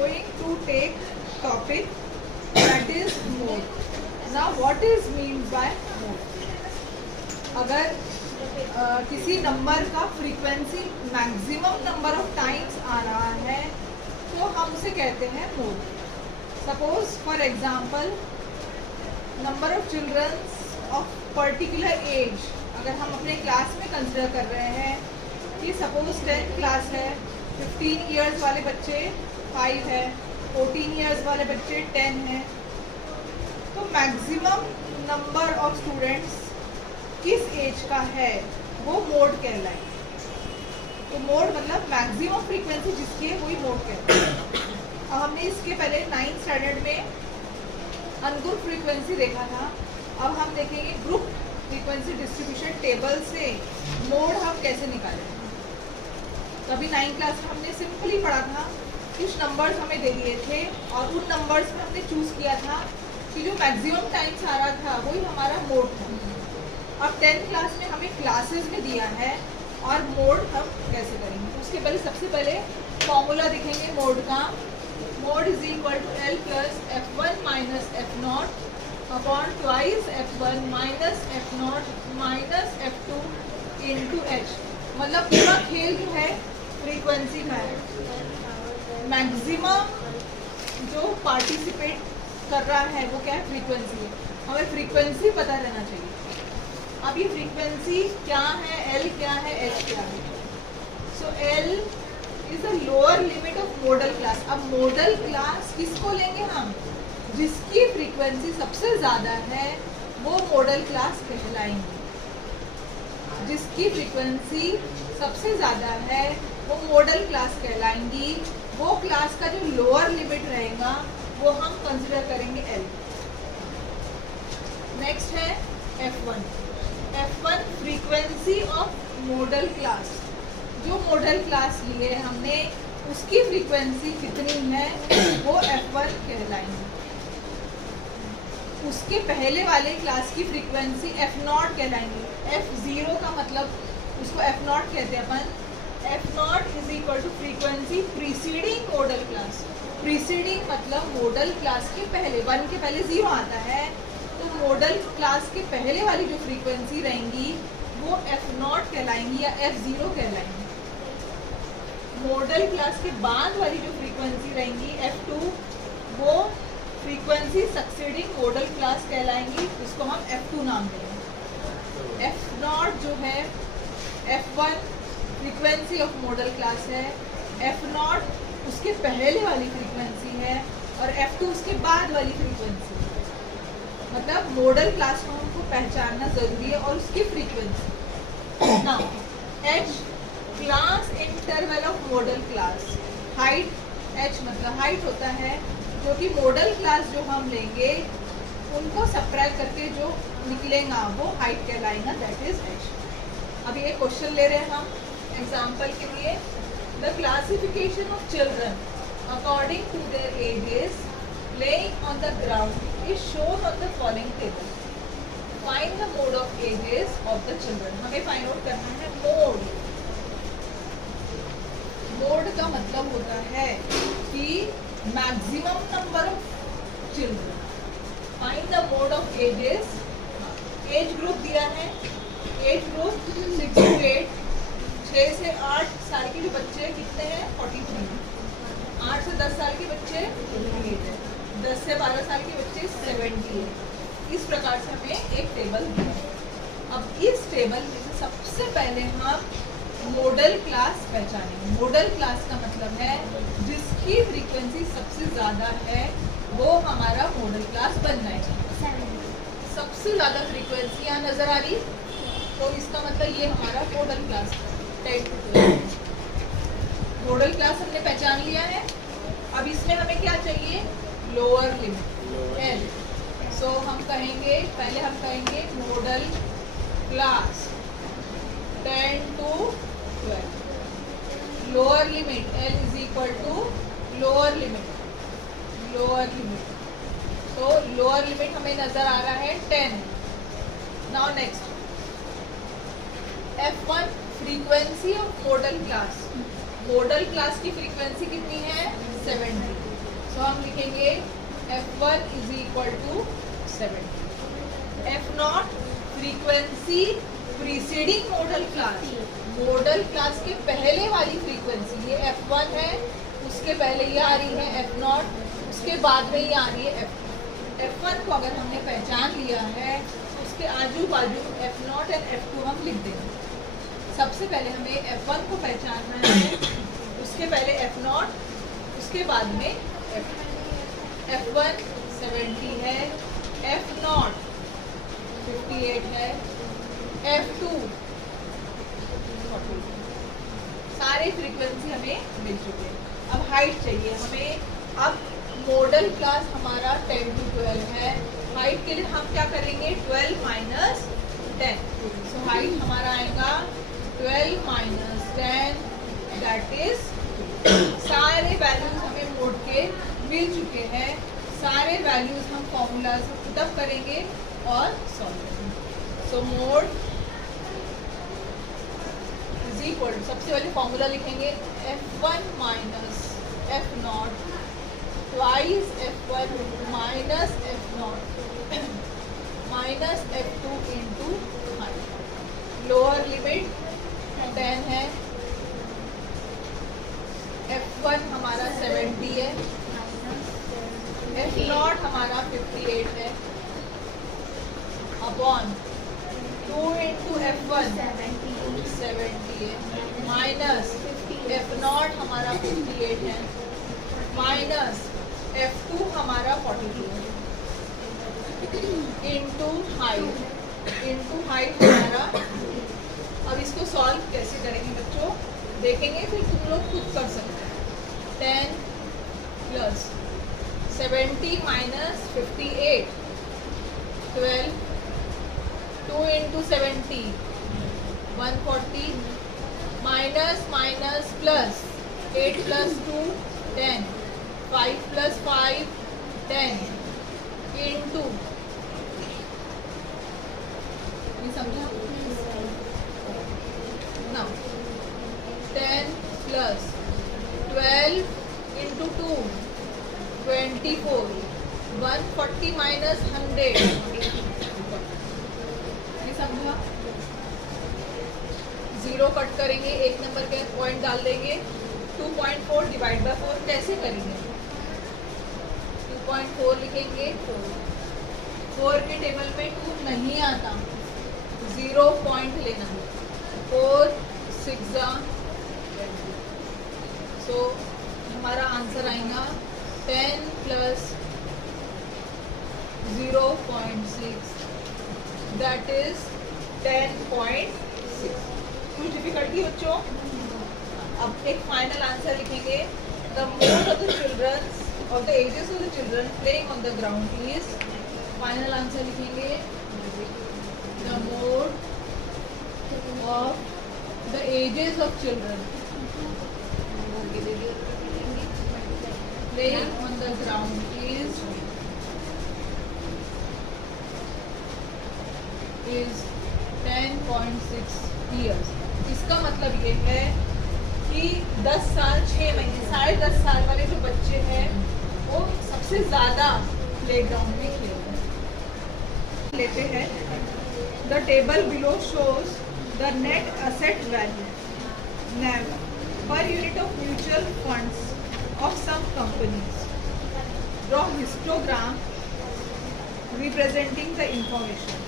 going to take topic that is mode. Now what is mean by mode? अगर किसी number का frequency maximum number of times आ रहा है तो हम उसे कहते हैं mode. Suppose for example number of childrens of particular age अगर हम अपने क्लास में कंसिडर कर रहे हैं कि सपोज 10th क्लास है, 15 इयर्स वाले बच्चे 5 है, 14 इयर्स वाले बच्चे 10 हैं, तो मैक्सिमम नंबर ऑफ स्टूडेंट्स किस एज का है वो मोड कहलाएंगे. तो मोड मतलब मैक्सिमम फ्रीक्वेंसी जिसकी है वही मोड कहलाएंगे. अब हमने इसके पहले 9th स्टैंडर्ड में अनग्रुप फ्रीक्वेंसी देखा था. अब हम देखेंगे ग्रुप फ्रीक्वेंसी डिस्ट्रीब्यूशन टेबल से मोड हम कैसे निकालें. तो अभी 9th क्लास में हमने सिंपली पढ़ा था, कुछ नंबर्स हमें दे दिए थे और उन नंबर्स में हमने चूज़ किया था कि जो मैक्सिमम टाइम्स आ रहा था वही हमारा मोड था. अब 10th क्लास में हमें क्लासेस में दिया है और मोड हम कैसे करेंगे. तो उसके पहले सबसे पहले फॉर्मूला दिखेंगे मोड का. Mode is equal to L plus F1 minus F0 upon twice F1 minus F0 minus F2 into H. मतलब पूरा खेल जो है फ्रीक्वेंसी का है. मैक्सिमम जो पार्टिसिपेट कर रहा है वो क्या है, फ्रीक्वेंसी है. हमें फ्रीक्वेंसी पता रहना चाहिए. अब ये फ्रीक्वेंसी क्या है, L क्या है, H क्या है. सो L is the lower limit of modal class. अब मॉडल क्लास किसको लेंगे हम, जिसकी फ्रीक्वेंसी सबसे ज़्यादा है वो मॉडल क्लास कहलाएंगे. जिसकी फ्रीक्वेंसी सबसे ज़्यादा है वो मॉडल क्लास कहलाएंगी. वो क्लास का जो लोअर लिमिट रहेगा वो हम कंसिडर करेंगे L. नेक्स्ट है F1. F1 frequency of modal class. जो मॉडल क्लास लिए हमने उसकी फ्रीक्वेंसी कितनी है वो F1 कहलाएंगे. उसके पहले वाले क्लास की फ्रीक्वेंसी F0 कहलाएंगे. F0 का मतलब उसको F0 कहते हैं अपन. F0 is equal to frequency preceding modal class. Preceding मतलब मॉडल क्लास के पहले, 1 के पहले 0 आता है तो मॉडल क्लास के पहले वाली जो फ्रीक्वेंसी रहेंगी वो F0 कहलाएंगी या F0 कहलाएंगी. मॉडल क्लास के बाद वाली जो फ्रीक्वेंसी रहेंगी F2 वो फ्रीक्वेंसी सक्सीडिंग मॉडल क्लास कहलाएंगी. इसको हम F2 नाम देंगे. F0 जो है F1 frequency of modal class है, F0 उसके पहले वाली फ्रीक्वेंसी है और F2 उसके बाद वाली फ्रीक्वेंसी. मतलब मॉडल क्लास को हमको पहचानना जरूरी है और उसकी frequency. Now H class interval of modal class. Height H मतलब हाइट होता है जो कि मॉडल क्लास जो हम लेंगे उनको सब्ट्रैक्ट करके जो निकलेगा वो हाइट कहलाएगा, दैट इज H. अभी एक क्वेश्चन ले रहे हैं हम एग्जाम्पल के लिए. The classification of children according to their ages playing on the ground is shown on the following table. Find the mode of ages of the children. हमें find out करना है मोड. मोड का मतलब होता है कि maximum number of children. Find the mode of ages. Age group दिया है. Age group 6 to 8. 6 से 8 साल के जो बच्चे कितने हैं, 43. 8 से 10 साल के बच्चे 58 है. 10 से 12 साल के बच्चे 70 है. इस प्रकार से हमें एक टेबल दिया है. अब इस टेबल में से सबसे पहले हम मॉडल क्लास पहचानेंगे. मॉडल क्लास का मतलब है जिसकी फ्रीक्वेंसी सबसे ज़्यादा है वो हमारा मॉडल क्लास बन जाएगा. सबसे ज़्यादा फ्रीक्वेंसी यहाँ नज़र आ रही तो इसका मतलब ये हमारा मॉडल क्लास है. 10 to 12 मॉडल क्लास हमने पहचान लिया है. अब इसमें हमें क्या चाहिए, लोअर लिमिट L. सो हम कहेंगे, पहले हम कहेंगे modal class 10 to 12. Lower limit L is equal to lower limit. तो लोअर लिमिट हमें नजर आ रहा है 10. Now next F1 frequency of modal class. Modal class की फ्रीक्वेंसी कितनी है, 70. तो हम लिखेंगे F1 is equal to 70. F0 frequency preceding modal class, modal class के पहले वाली फ्रीक्वेंसी, ये F1 है, उसके पहले ये आ रही है F0, उसके बाद में ये आ रही है F1 को अगर हमने पहचान लिया है तो उसके आजू बाजू F0 एंड F2 हम लिख देंगे. सबसे पहले हमें F1 को पहचानना है, उसके पहले F0, उसके बाद में F1 70 है, F0 58 है, F2 40. सारे फ्रीक्वेंसी हमें मिल चुके हैं. अब हाइट चाहिए हमें. अब मॉडल क्लास हमारा 10 to 12 है. हाइट के लिए हम क्या करेंगे, 12 माइनस 10. सो हाइट हमारा आएगा 12 माइनस 10, दैट इज, सारे वैल्यूज हमें मोड के मिल चुके हैं. सारे वैल्यूज हम फॉर्मूला से पुटअप करेंगे और सॉल्व करेंगे. सो मोड इज इक्वल, सबसे पहले फॉर्मूला लिखेंगे F1 minus F0 twice F1 minus F0 minus F2 into height. Lower limit 10 है, F1 हमारा 70 है, F0 हमारा 58 है, अपॉन 2 इंटू F1 70 है, माइनस F0 हमारा 58 है, माइनस F2 हमारा 42 है, इंटू हाइट हमारा. अब इसको सॉल्व कैसे करेंगे बच्चों, देखेंगे, फिर तुम लोग खुद कर सकते हैं. 10 plus 70 minus 58, 12, 2 into 70 140, minus minus plus 8 plus 2 10, 5 plus 5 10, into, ये समझा ना. 10 प्लस 12 इंटू 2 24, 140 माइनस 100, ये समझा. 0 कट करेंगे, एक नंबर के पॉइंट डाल देंगे. 2.4 डिवाइड बाय 4 कैसे करेंगे, 2.4 लिखेंगे. 4 के टेबल में 2 नहीं आता, 0 पॉइंट लेना है. 4 6 सो हमारा आंसर आएगा 10 प्लस 0.6, दैट इज 10.6. कुछ डिफिकल्टी बच्चों. अब एक फाइनल आंसर लिखेंगे. The mode of the children of the ages of the children playing on the ground is, final answer लिखेंगे the mode of the ages of children playing on the ground is 10.6 years. इसका मतलब ये है कि 10 साल 6 महीने 10.5 साल वाले जो बच्चे हैं वो सबसे ज़्यादा प्लेग्राउंड में खेलते हैं. लेते हैं. The table below shows the net asset value NAV per unit of mutual funds of some companies. Draw histogram representing the information.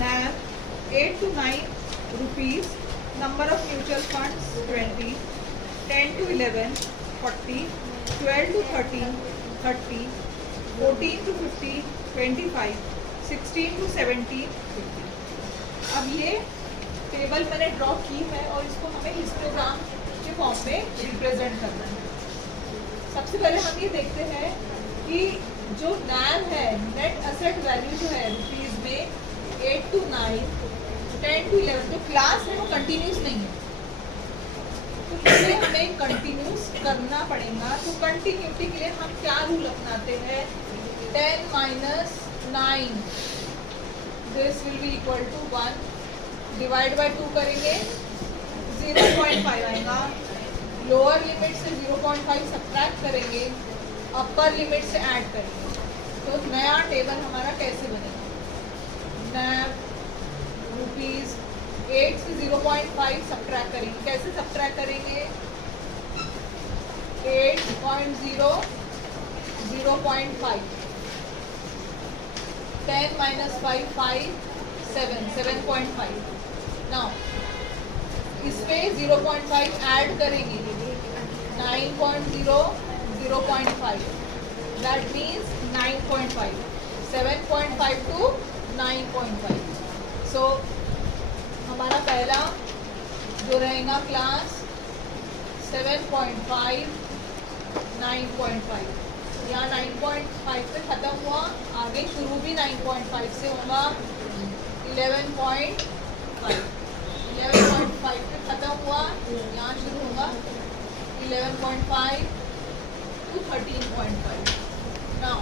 NAV 8 to 9 rupees, number of mutual funds 20, 10 to 11 40, 12 to 13 30, 14 to 50 25, 16 to 17 50. अब ये table मैंने draw की है और इसको हमें histogram के form में रिप्रेजेंट करना है. सबसे पहले हम ये देखते हैं कि जो NAV है, नेट असेट वैल्यू जो है रुपीज में 8 to 9, 10 to 11 जो क्लास है वो कंटिन्यूस नहीं है, तो इसे हमें कंटिन्यूस करना पड़ेगा. तो कंटिन्यूटी के लिए हम क्या रूल अपनाते हैं, 10 minus 9, this will be equal to 1, divide by 2 करेंगे 0.5 आएगा. लोअर लिमिट से 0.5 सब्ट्रैक्ट करेंगे अपर लिमिट से ऐड करेंगे। तो नया टेबल हमारा कैसे बनेगा? नैब रुपीज 8 से 0.5 सब्ट्रैक्ट करेंगे। कैसे सब्ट्रैक्ट करेंगे? 8.0 0.5 10 minus 5 5 7 7.5। नाउ इस पे 0.5 ऐड करेंगे 9.0 0.5 दैट मीन्स 9.5 7.5 to 9.5। सो हमारा पहला जो रहेगा क्लास 7.5 9.5। यहाँ 9.5 से ख़त्म हुआ, आगे शुरू भी 9.5 से होगा 11.5 11.5 से ख़त्म हुआ, यहाँ शुरू होगा 11.5 to 13.5। Now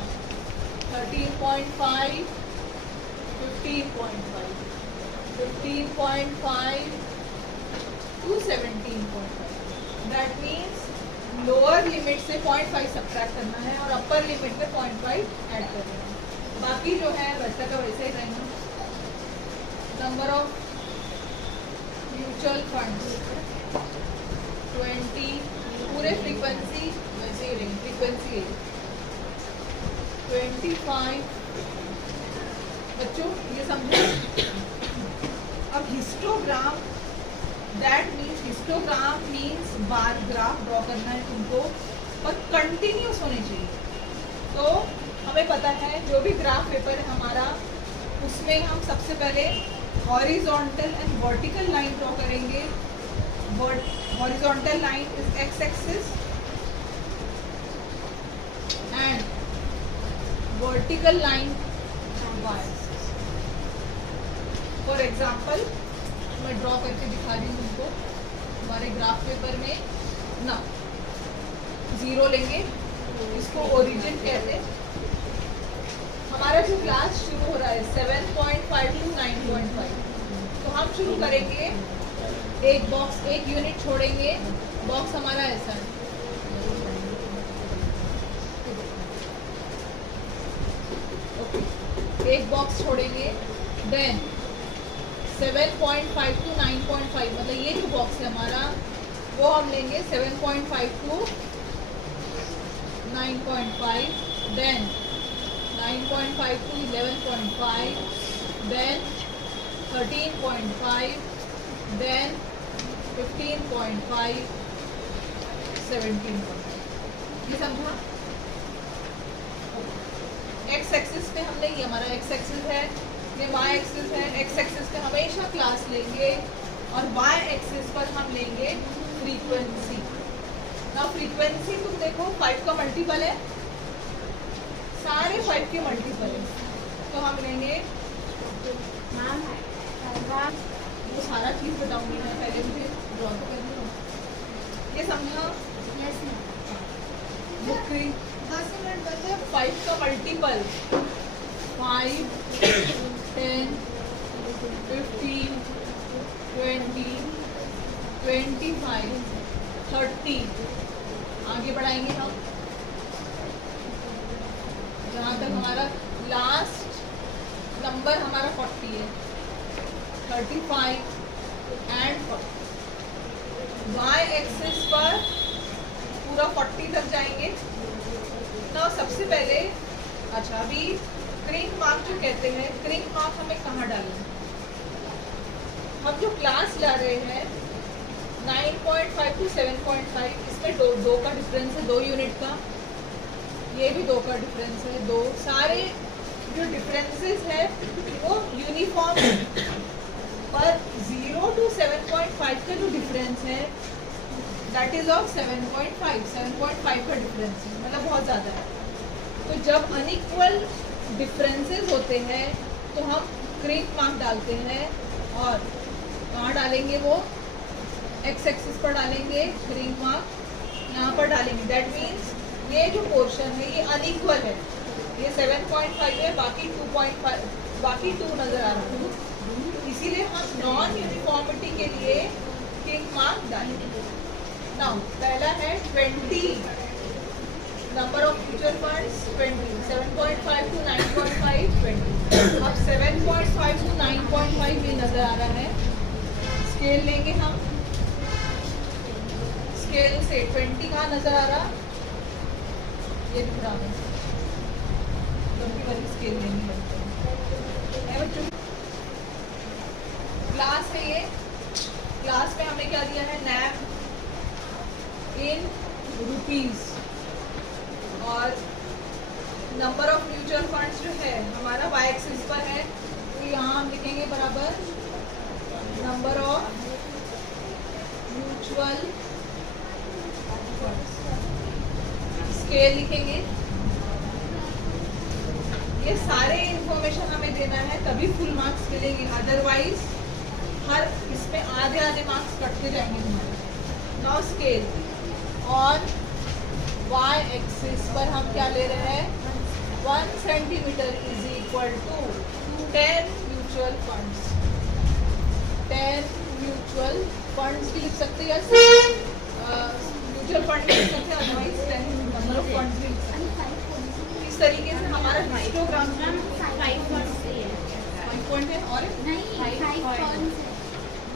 13.5 15.5 15.5 to 17.5। That means lower limit से 0.5 सब्ट्रैक्ट करना है और अपर लिमिट में 0.5 ऐड करना है। बाकी जो है वैसा का वैसे ही रहेगा। नंबर ऑफ म्यूचुअल फंड्स 20, पूरे फ्रीक्वेंसी वैसे ही रहेंगे, फ्रीक्वेंसी 25। बच्चों ये समझो, अब histogram that means histogram means bar graph draw करना है तुमको और कंटिन्यूस होने चाहिए। तो हमें पता है जो भी ग्राफ पेपर है हमारा, उसमें हम सबसे पहले horizontal and vertical line draw करेंगे। Horizontal line is X axis and vertical line Y axis. For example मैं ड्रॉ करके दिखा रही हूँ तुमको। हमारे ग्राफ पेपर में ना 0 लेंगे, इसको ओरिजिन कहते हैं। हमारा जो क्लास शुरू हो रहा है 7.5 to 9.5, तो हम शुरू करेंगे एक बॉक्स, एक यूनिट छोड़ेंगे। बॉक्स हमारा ऐसा है, एक बॉक्स छोड़ेंगे। देन 7.5 to 9.5 मतलब ये जो बॉक्स है हमारा, वो हम लेंगे 7.5 to 9.5, then 9.5 to 11.5, then 13.5, then 15.5 17.5। ये समझा? एक्स एक्सिस पे हमने, ये हमारा एक्स एक्सिस है, ये वाई एक्सिस है। एक्स एक्सिस पे हमेशा क्लास लेंगे और वाई एक्सिस पर हम लेंगे फ्रीक्वेंसी। ना फ्रीक्वेंसी तुम देखो 5 का मल्टीपल है, सारे 5 के मल्टीपल है, तो हम लेंगे। वो सारा चीज़ बताऊंगी मैं, पहले मुझे ड्रॉ तो कर दूँ। ये समझा? बुक 5 का मल्टीपल 5 10 15 20 25 30। आगे बढ़ाएंगे हम जहाँ तक हमारा लास्ट नंबर हमारा 40 है, 35 एंड 40। वाई एक्सिस पर पूरा 40 तक जाएंगे ना। सबसे पहले अच्छा, अभी क्रिंक मार्क जो कहते हैं, क्रिंक मार्क हमें कहाँ डालें? हम जो क्लास ला रहे हैं 9.5 to 7.5, इसमें दो का डिफरेंस है, 2 यूनिट का। ये भी 2 का डिफरेंस है, 2। सारे जो डिफरेंसेस है वो यूनिफॉर्म है, पर 0 to 7.5 का जो डिफरेंस है दैट इज ऑफ 7.5 का डिफरेंस है, मतलब बहुत ज़्यादा है। तो जब अनइक्वल डिफरेंसेस होते हैं तो हम क्रिंक मार्क डालते हैं, और कहाँ डालेंगे? वो एक्स एक्सिस पर डालेंगे क्रिंक मार्क, यहाँ पर डालेंगे। दैट मीन्स ये जो पोर्शन है ये अनइक्वल है, ये 7.5 है, बाकी 2.5, बाकी 2 नज़र आ रहा है। इसीलिए हम नॉन यूनिफॉर्मिटी के लिए क्रिंक मार्क डालेंगे। नाउ पहला है 20। Number of mutual funds 20, 7.5 to 9.5 20। अब 7.5 to 9.5 ये नजर आ रहा है। स्केल लेंगे हम, स्केल से 20 कहाँ नजर आ रहा, ये दिख रहा है, वाली स्केल लेंगे बच्चों। क्लास है ये, क्लास में हमें क्या दिया है, नैम इन रुपीज, और नंबर ऑफ म्यूचुअल फंड्स जो है हमारा वाई एक्सिस पर है, तो यहाँ हम लिखेंगे बराबर number of mutual funds, scale लिखेंगे। ये सारे इंफॉर्मेशन हमें देना है तभी फुल मार्क्स मिलेंगे, अदरवाइज हर इसमें आधे आधे मार्क्स कटते जाएंगे हमारे। Now scale on Y axis पर हम क्या ले रहे हैं, 1 centimetre is equal to 10 mutual funds. 10 mutual funds भी लिख सकते हैं, म्यूचुअल फंड भी लिख सकते हैं, अदरवाइज 10 नंबर ऑफ फंड्स भी लिख सकते हैं। इस तरीके से हमारा हिस्टोग्राम 5 फंड्स है, 5 पॉइंट है और नहीं 5 funds,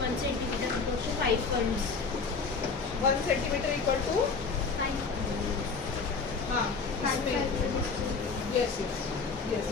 1 centimetre equal to 5 funds, 1 centimetre equal to, हाँ, इसमें यस यस यस